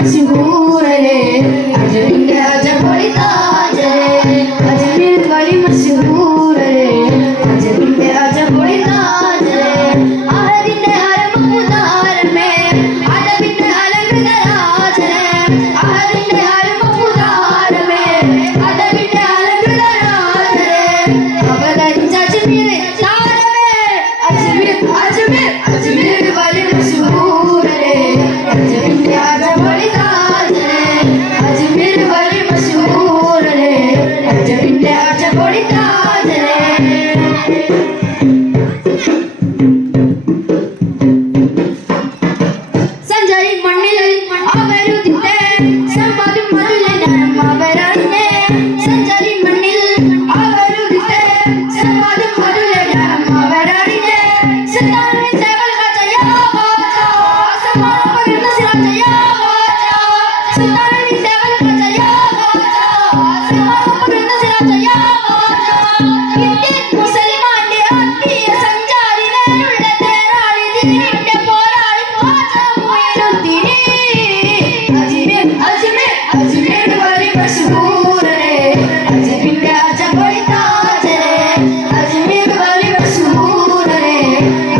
मशहूर रे अजमेर अजब बड़ी ताज रे अजमेर वाली मशहूर रे अजमेर अजब बड़ी ताज रे हर दिन हर मुदार में अजमेर अलग दराज रे हर दिन हर मुदार में अजमेर अलग दराज रे अबद अजमेर तार में अजमेर अजमेर अजमेर वाली मशहूर रे अजमेर अजब बड़ी ताज रे अजमेर वाली मशहूर रे अजमेर अजब बड़ी ताज रे संजय मण्डिल അവരുദിത്തെ സമ്മാനം മധുലനം അവരന്നെ संजय मण्डिल അവരുദിത്തെ സമ്മാനം മധുലനം അവരന്നെ സത്താനെ സേവൽ ഖജയ വാജ സമ്മാനം പകർന്ന സിരാജയ വാജ സത്താനെ സേവൽ ഖജയ വാജ സമ്മാനം പകർന്ന സിരാജയ വാജ ഇന്ത്യൻ മുസ്ലിമാന്റെ ആത്മീയ സഞ്ചാരി നേരുള്ള തേരാളി ദിനിന്റെ പോരാളി വാജ മൊയ്നുദ്ദീൻ अजमेर अजमेर अजमेर वाली मशहूर रे अजमेर अजब बड़ी ताज रे अजमेर वाली मशहूर रे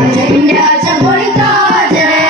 अजमेर अजब बड़ी ताज रे